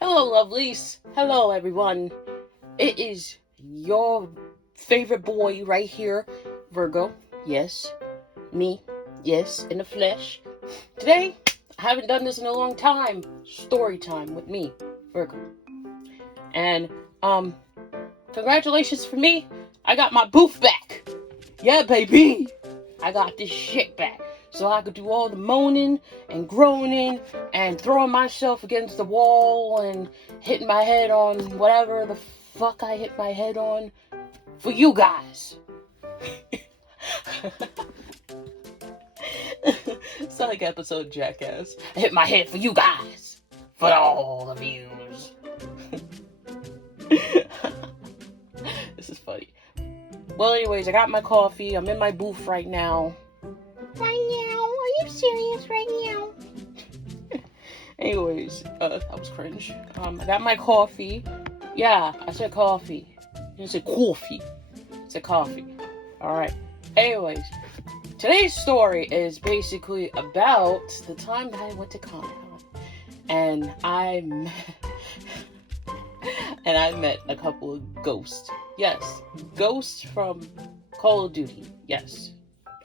Hello, lovelies. Hello, everyone. It is your favorite boy right here, Virgo. Yes, me. Yes, in the flesh. Today, I haven't done this in a long time. Story time with me, Virgo. And, congratulations for me. I got my booth back. Yeah, baby. I got this shit back. So I could do all the moaning and groaning and throwing myself against the wall and hitting my head on whatever the fuck I hit my head on for you guys. It's like episode Jackass. I hit my head for you guys. For all the views. This is funny. Well, anyways, I got my coffee. I'm in my booth right now. Right now? Are you serious right now? Anyways, that was cringe. I got my coffee. Yeah, I said coffee. You didn't say coffee. I said coffee. Alright. Anyways, today's story is basically about the time that I went to Comic-Con. And I met a couple of ghosts. Yes, ghosts from Call of Duty. Yes.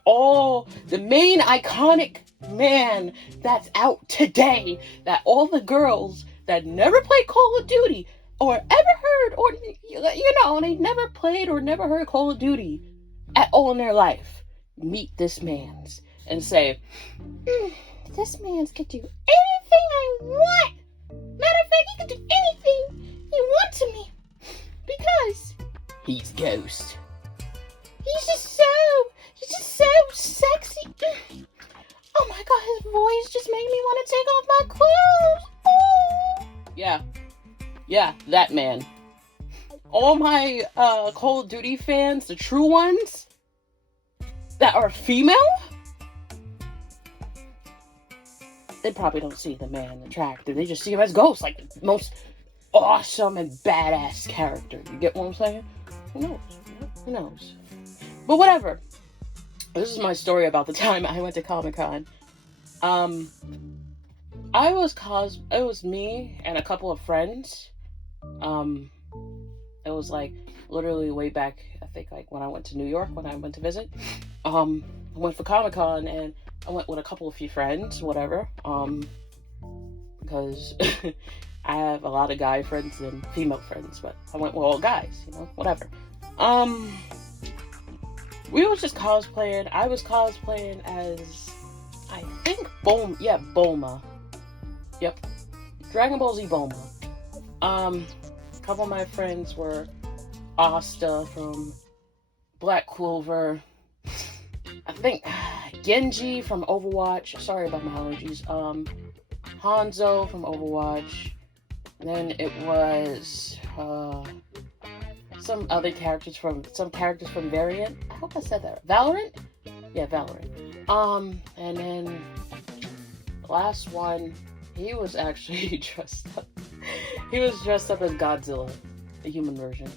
All the main iconic man that's out today that all the girls that never played Call of Duty or ever heard or they never played or never heard Call of Duty at all in their life meet this man's and say, this man's could do anything I want. Matter of fact, he could do anything he wants to me because he's Ghost. He's just so sexy. Oh my god, his voice just made me want to take off my clothes. Oh. Yeah, that man. All my Call of Duty fans, the true ones, that are female, they probably don't see the man attractive. They just see him as Ghost, like the most awesome and badass character. You get what I'm saying? Who knows? But whatever. This is my story about the time I went to Comic-Con. It was me and a couple of friends. It was like literally way back, I think like when I went to New York, when I went to visit. I went for Comic-Con and I went with a few friends, whatever. Because I have a lot of guy friends and female friends, but I went with all guys, whatever. We was just cosplaying. I was cosplaying as, I think, Bulma. Yep. Dragon Ball Z Bulma. A couple of my friends were Asta from Black Clover. I think Genji from Overwatch. Sorry about my allergies. Hanzo from Overwatch. And then it was, some characters from Variant. I hope I said that. Valorant? Yeah, Valorant. And then the last one, he was actually dressed up. He was dressed up as Godzilla, the human version.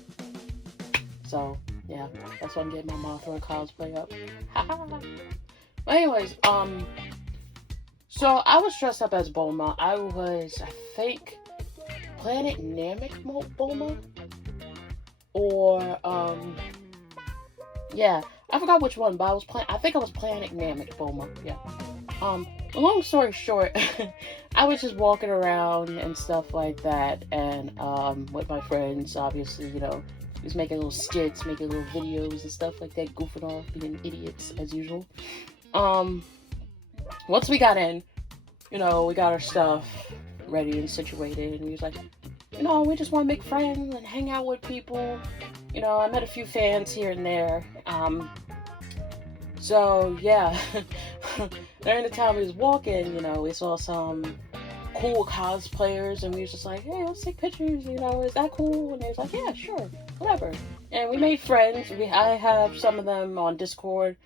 So, yeah, that's why I'm getting my Mothra cosplay up. But anyways, so I was dressed up as Bulma. I was, I think, Planet Namek Bulma? Or, yeah, I forgot which one, but I think I was Planet Namek Bulma, yeah. Long story short, I was just walking around and stuff like that, and, with my friends, obviously, just making little skits, making little videos and stuff like that, goofing off, being idiots, as usual. Once we got in, we got our stuff ready and situated, and we was like, we just want to make friends and hang out with people. I met a few fans here and there. So, yeah. During the time we was walking, we saw some cool cosplayers, and we was just like, hey, let's take pictures, is that cool? And they was like, yeah, sure, whatever. And we made friends. I have some of them on Discord,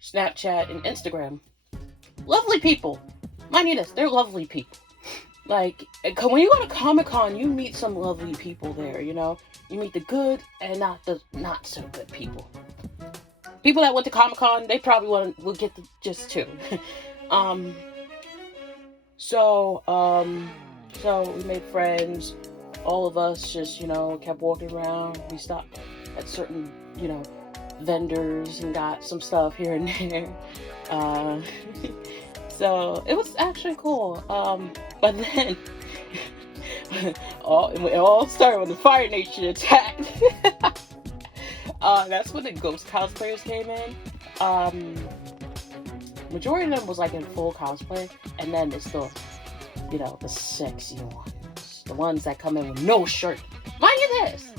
Snapchat, and Instagram. Lovely people. Mind you this, they're lovely people. Like, when you go to Comic-Con, you meet some lovely people there, You meet the good and not the not so good people. People that went to Comic-Con, they probably will get the gist too. So we made friends. All of us just, kept walking around. We stopped at certain, vendors and got some stuff here and there. So it was actually cool. But then it all started when the Fire Nation attacked. That's when the ghost cosplayers came in. Majority of them was like in full cosplay, and then it's the sexy ones, the ones that come in with no shirt. Mind you this,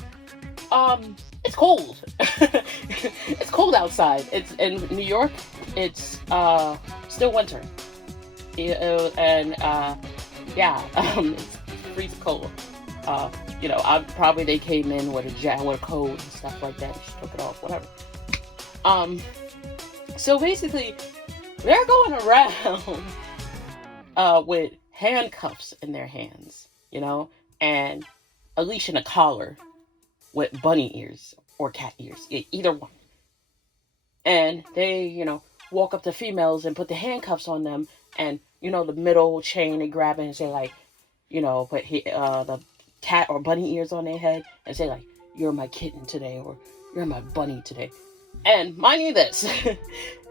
it's cold. It's cold outside. It's in New York. It's still winter, and it's freezing cold. They came in with a coat and stuff like that. Just took it off, whatever. So basically, they're going around with handcuffs in their hands, and a leash and a collar with bunny ears or cat ears, either one. And they, walk up to females and put the handcuffs on them, and the middle chain, they grab it and say like, put the cat or bunny ears on their head and say like, "You're my kitten today," or "You're my bunny today." And mind you this,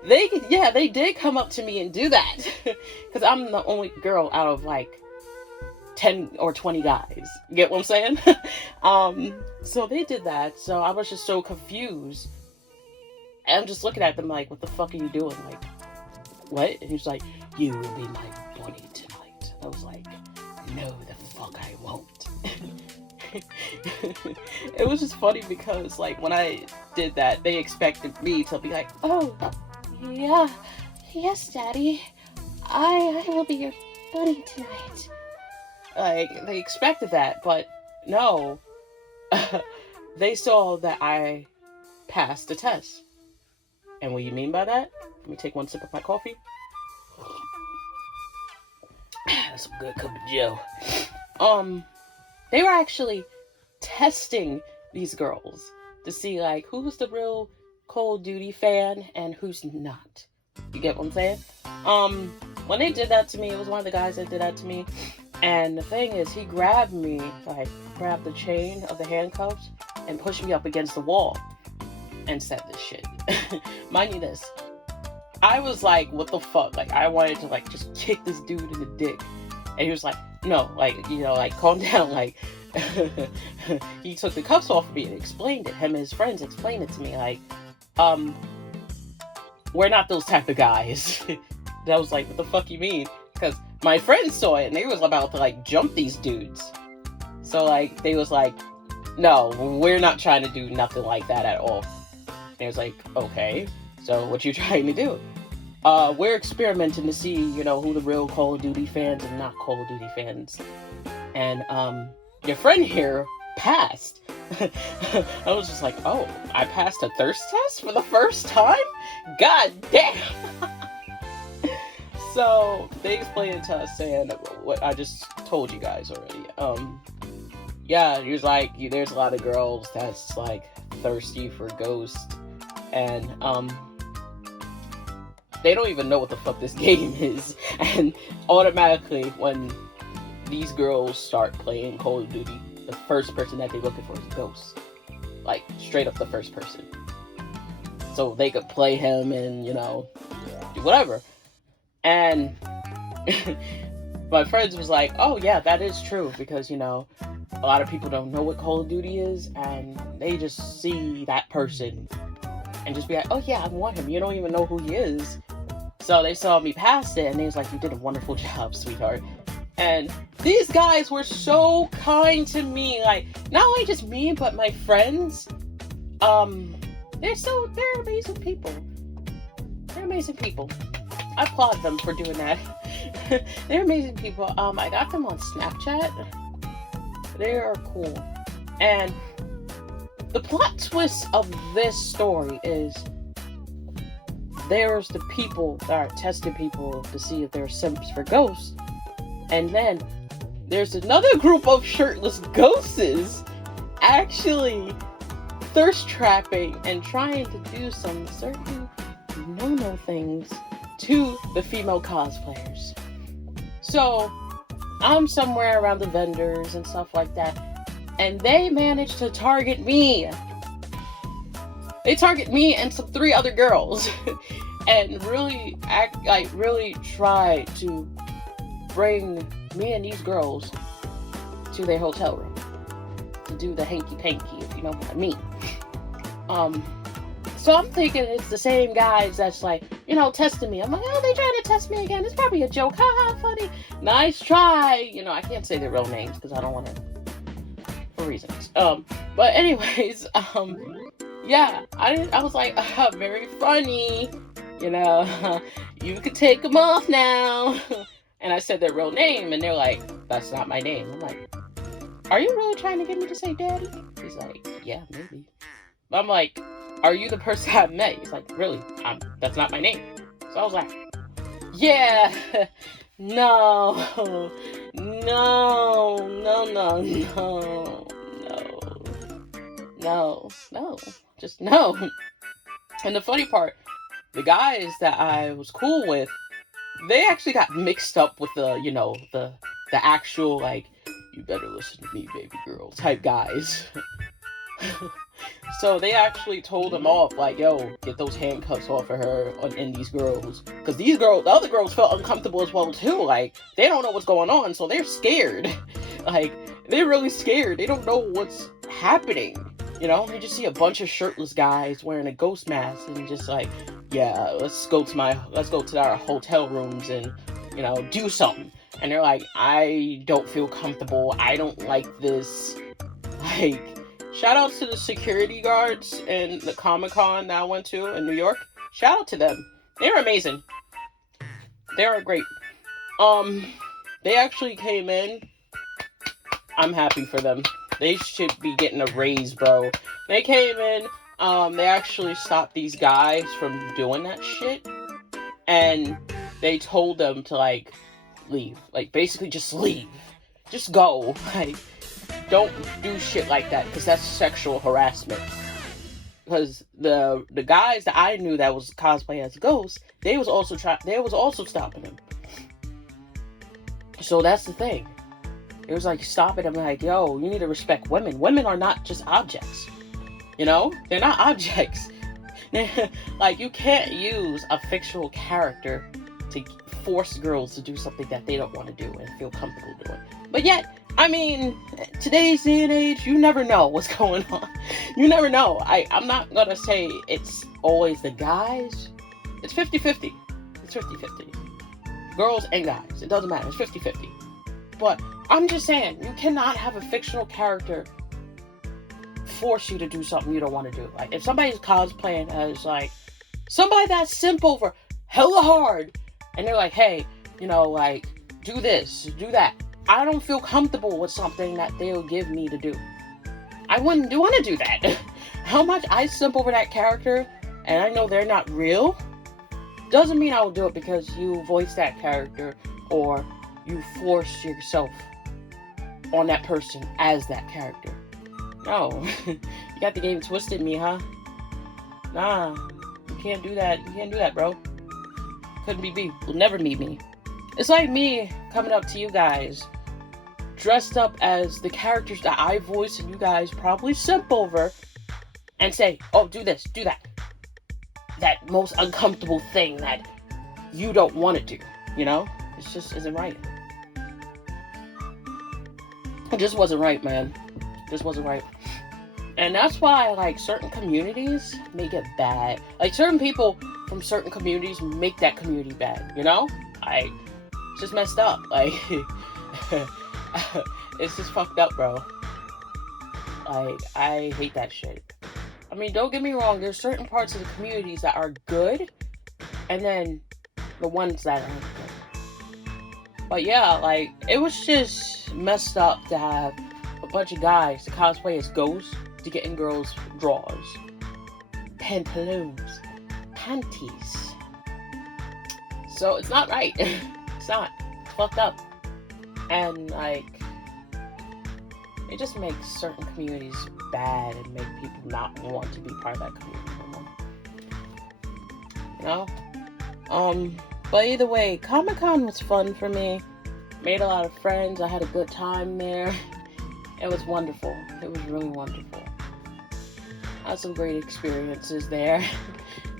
they did come up to me and do that, because I'm the only girl out of like 10 or 20 guys. Get what I'm saying? So they did that. So I was just so confused. And I'm just looking at them like, what the fuck are you doing? Like, what? And he's like, "You will be my bunny tonight." I was like, "No, the fuck I won't." It was just funny because, like, when I did that, they expected me to be like, "Oh, yeah, yes, Daddy, I will be your bunny tonight." Like, they expected that, but no. They saw that I passed the test. And what do you mean by that? Let me take one sip of my coffee. That's some good cup of Joe. They were actually testing these girls to see like who's the real Call of Duty fan and who's not. You get what I'm saying? When they did that to me, it was one of the guys that did that to me. And the thing is, he grabbed me, like grabbed the chain of the handcuffs and pushed me up against the wall and said this shit. Mind you this, I was like, what the fuck? Like, I wanted to like just kick this dude in the dick. And he was like, "No, like, calm down." Like, he took the cuffs off of me and explained it. Him and his friends explained it to me. Like, we're not those type of guys. That was like, what the fuck you mean? Because my friends saw it and they was about to like jump these dudes. So like, they was like, "No, we're not trying to do nothing like that at all." And it was like, "Okay, so what you trying to do?" We're experimenting to see, who the real Call of Duty fans and not Call of Duty fans. And, your friend here passed. I was just like, "Oh, I passed a thirst test for the first time? God damn!" So, they explained it to us saying what I just told you guys already. He was like, there's a lot of girls that's, like, thirsty for Ghost. And, they don't even know what the fuck this game is. And automatically, when these girls start playing Call of Duty, the first person that they're looking for is Ghost. Like, straight up the first person. So they could play him and, do whatever. And my friends was like, "Oh yeah, that is true." Because, a lot of people don't know what Call of Duty is. And they just see that person and just be like, "Oh yeah, I want him." You don't even know who he is. So they saw me past it, and they was like, "You did a wonderful job, sweetheart." And these guys were so kind to me. Like, not only just me, but my friends. They're amazing people. They're amazing people. I applaud them for doing that. They're amazing people. I got them on Snapchat. They are cool. And the plot twist of this story is there's the people that are testing people to see if they're simps for ghosts. And then there's another group of shirtless ghosts actually thirst trapping and trying to do some certain no-no things to the female cosplayers. So I'm somewhere around the vendors and stuff like that, and they managed to target me. They target me and some 3 other girls, and really really try to bring me and these girls to their hotel room to do the hanky-panky, if you know what I mean. So I'm thinking it's the same guys that's like, you know, testing me. I'm like, oh, they trying to test me again. It's probably a joke. Haha, funny. Nice try. You know, I can't say their real names because I don't want to, for reasons. But anyways, yeah, I was like, very funny. You know, you could take them off now. And I said their real name, and they're like, that's not my name. I'm like, are you really trying to get me to say daddy? He's like, yeah, maybe. I'm like, are you the person I met? He's like, really? That's not my name. So I was like, yeah, no, just no. And the funny part, the guys that I was cool with, they actually got mixed up with the, you know, the actual, like, you better listen to me, baby girl type guys. So they actually told them off, like, yo, get those handcuffs off of her and these girls. Because these girls, the other girls felt uncomfortable as well, too. Like, they don't know what's going on, so they're scared. Like, they're really scared. They don't know what's happening. You know, they just see a bunch of shirtless guys wearing a ghost mask and just like, yeah, let's go to our hotel rooms and, you know, do something. And they're like, I don't feel comfortable. I don't like this. Like, shout out to the security guards in the Comic-Con that I went to in New York. Shout out to them. They were amazing. They were great. They actually came in. I'm happy for them. They should be getting a raise, bro. They came in. They actually stopped these guys from doing that shit. And they told them to, like, leave. Like, basically just leave. Just go. Like, don't do shit like that, because that's sexual harassment. Because the guys that I knew that was cosplay as ghosts, they was also stopping him. So that's the thing. It was like stopping him, like, yo, you need to respect women. Women are not just objects. You know? They're not objects. Like, you can't use a fictional character to force girls to do something that they don't want to do and feel comfortable doing. But yet, I mean, today's day and age, you never know what's going on. You never know. I'm not gonna say it's always the guys. It's 50-50. It's 50-50. Girls and guys. It doesn't matter. It's 50-50. But I'm just saying, you cannot have a fictional character force you to do something you don't want to do. Like, if somebody's cosplaying as, like, somebody that's simp over hella hard, and they're like, hey, you know, like, do this, do that. I don't feel comfortable with something that they'll give me to do. I wouldn't want to do that. How much I simp over that character, and I know they're not real, doesn't mean I will do it because you voice that character, or you force yourself on that person as that character. No. You got the game twisted, me, huh? Nah. You can't do that. You can't do that, bro. Couldn't be me. Will never be me. It's like me coming up to you guys dressed up as the characters that I voice and you guys probably simp over and say, oh, do this, do that. That most uncomfortable thing that you don't want to do, you know? It just isn't right. It just wasn't right, man. It just wasn't right. And that's why, like, certain communities make it bad. Like, certain people from certain communities make that community bad, you know? Like, it's just messed up. Like, it's just fucked up, bro. Like, I hate that shit. I mean, don't get me wrong, there's certain parts of the communities that are good, and then the ones that aren't good. But yeah, like, it was just messed up to have a bunch of guys to cosplay as ghosts to get in girls' drawers, pantaloons, panties. So it's not right. It's not. It's fucked up. And, like, it just makes certain communities bad and make people not want to be part of that community anymore. You know? But either way, Comic-Con was fun for me. Made a lot of friends. I had a good time there. It was wonderful. It was really wonderful. I had some great experiences there.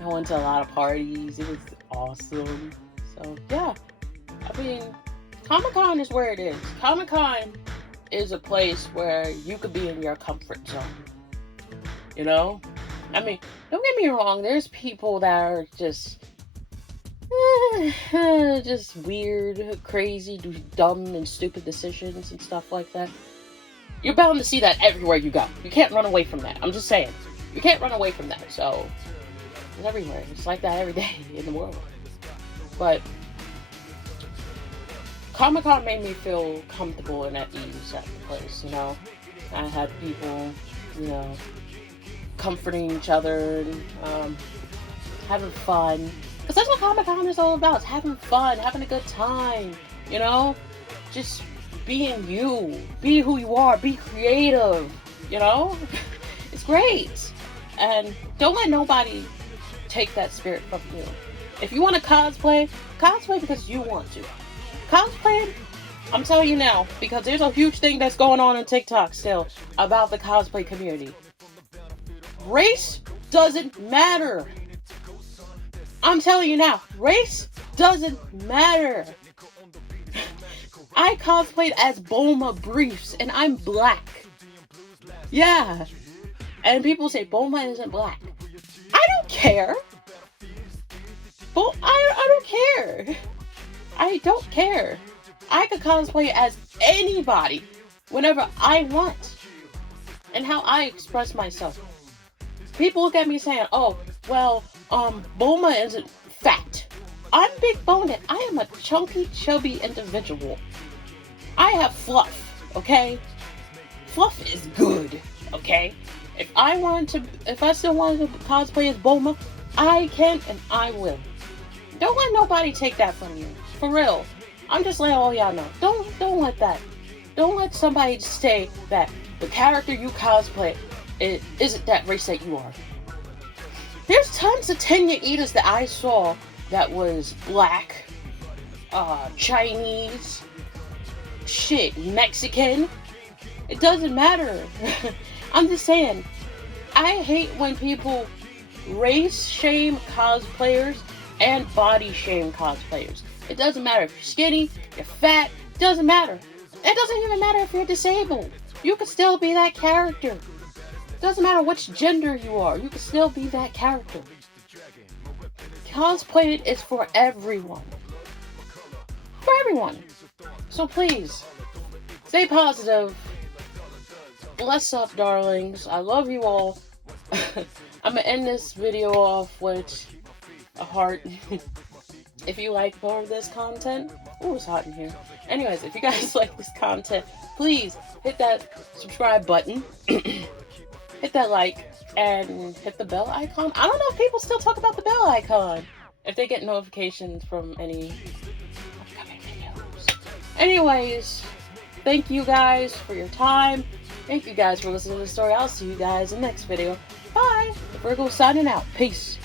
I went to a lot of parties. It was awesome. So, yeah. I mean, Comic-Con is where it is. Comic-Con is a place where you could be in your comfort zone. You know? I mean, don't get me wrong. There's people that are just weird, crazy, do dumb and stupid decisions and stuff like that. You're bound to see that everywhere you go. You can't run away from that. I'm just saying. You can't run away from that. So, it's everywhere. It's like that every day in the world. But Comic-Con made me feel comfortable and at ease at the place, you know. I had people, you know, comforting each other and having fun. Because that's what Comic-Con is all about. It's having fun, having a good time, you know? Just being you. Be who you are. Be creative, you know? It's great. And don't let nobody take that spirit from you. If you want to cosplay because you want to. Cosplaying, I'm telling you now, because there's a huge thing that's going on TikTok still about the cosplay community. Race doesn't matter. I'm telling you now, race doesn't matter. I cosplayed as Bulma Briefs, and I'm black. Yeah. And people say Bulma isn't black. I don't care. I don't care. I don't care. I could cosplay as anybody whenever I want. And how I express myself. People look at me saying, oh, well, Bulma isn't fat. I'm big boned. I am a chunky, chubby individual. I have fluff, okay? Fluff is good, okay? If I still want to cosplay as Bulma, I can and I will. Don't let nobody take that from you. For real. I'm just letting all y'all know. Don't let that. Don't let somebody say that the character you cosplay isn't that race that you are. There's tons of Tenya Eaters that I saw that was black, Chinese, Mexican. It doesn't matter. I'm just saying, I hate when people race shame cosplayers and body shame cosplayers. It doesn't matter if you're skinny, you're fat, it doesn't matter. It doesn't even matter if you're disabled. You can still be that character. It doesn't matter which gender you are, you can still be that character. Cosplay is for everyone. For everyone. So please, stay positive. Bless up, darlings. I love you all. I'm gonna end this video off with a heart. If you like more of this content, ooh, it's hot in here. Anyways, if you guys like this content, please hit that subscribe button, hit that like, and hit the bell icon. I don't know if people still talk about the bell icon, if they get notifications from any upcoming videos. Anyways, thank you guys for your time. Thank you guys for listening to the story. I'll see you guys in the next video. Bye. Virgo signing out. Peace.